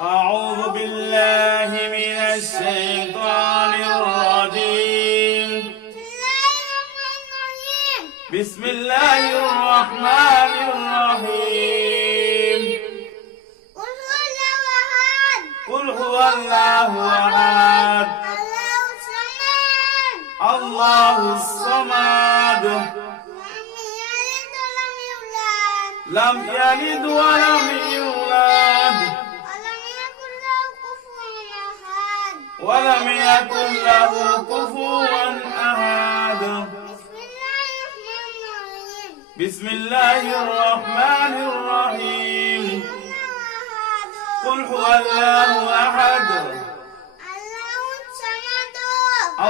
أعوذ بالله من الشيطان الرجيم. بسم الله الرحمن الرحيم. قل هو الله أحد الله الصمد لم يلد ولم يولد ولم يكن له كفوا أحد. بسم الله الرحمن الرحيم. قل هو الله أحد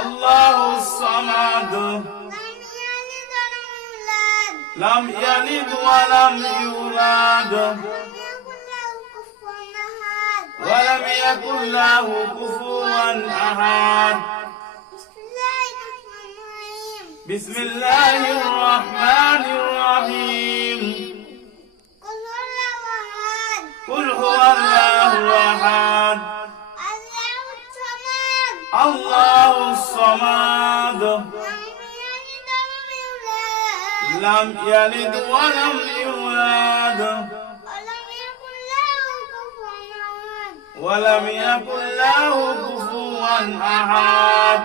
الله الصمد لم يلد ولم يولد ولم يكن له كفوا أحد. بسم الله الرحمن الرحيم. قل هو الله أحد الله الصمد لم يلد ولم يولد ولم يكن له كفوا أحد.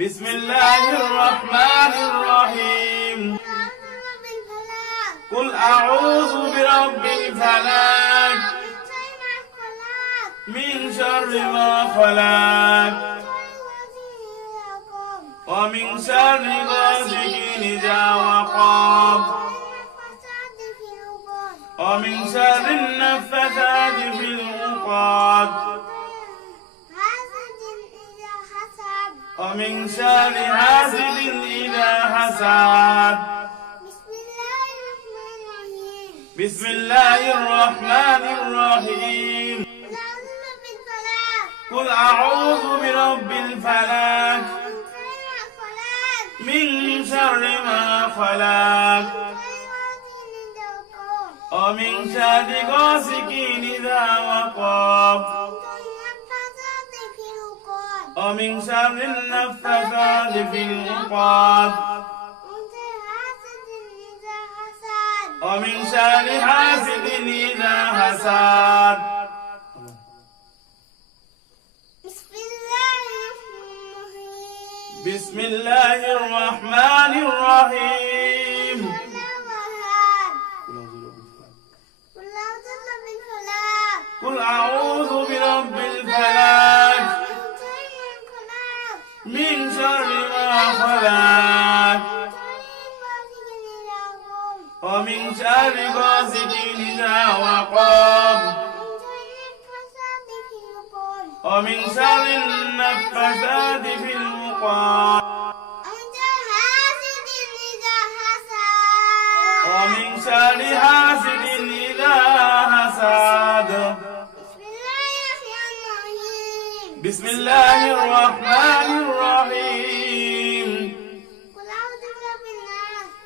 بسم الله الرحمن الرحيم. قل أعوذ برب الفلق من شر ما خلق ومن شر غاسق إذا وقب ومن شر النفاثات في العقد ومن شر حاسد إذا حسد. بسم الله الرحمن الرحيم. قل أعوذ برب الفلق من شر ما خلق ومن شر غاسق إذا وقب ومن شر النفاثات في العقد ومن شر حاسد إذا حسد. بسم الله الرحمن الرحيم. قل أعوذ برب الفلق من شر ما خلق ومن شر غاسق إذا وقب ومن شر النفاثات في العقد ومن شر حاسد إذا حسد. بسم الله الرحمن الرحيم.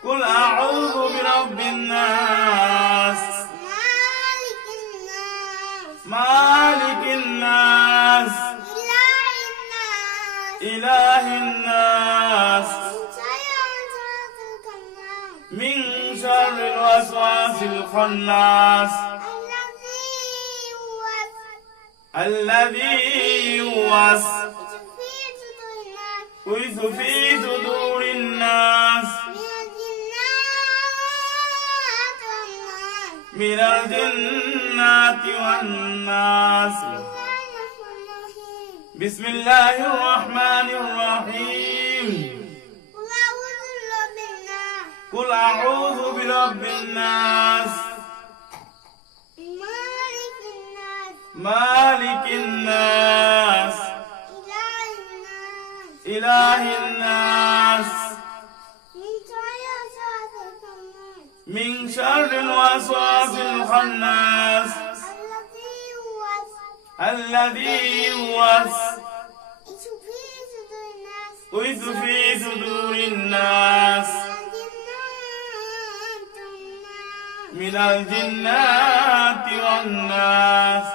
قل أعوذ برب الناس مالك الناس إله الناس من شر الوسواس الخناس الذي يوسوس في صدور الناس من الجنة والناس. بسم الله الرحمن الرحيم. قل أعوذ برب الناس مالك الناس إله الناس من شر الوسواس الخناس الذي يوسوس في صدور الناس من الجنات والناس.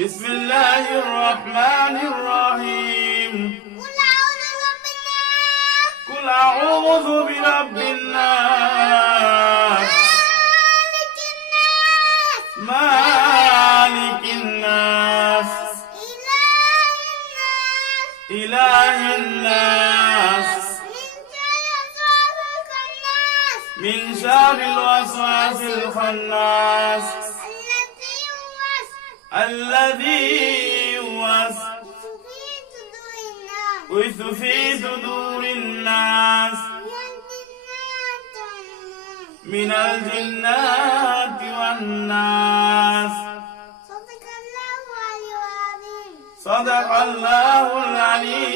بسم الله الرحمن الرحيم. قل أعوذ برب الناس. مالك الناس. إله الناس. من شر الوسواس الخناس. الذي يوسوس في صدور الناس من الجنات والناس. صدق الله العلي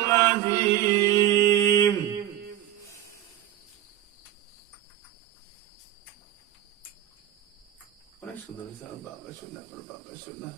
العظيم. অনেক সুন্দর হয়েছে। বাবা শুননা, বাবা শুননা।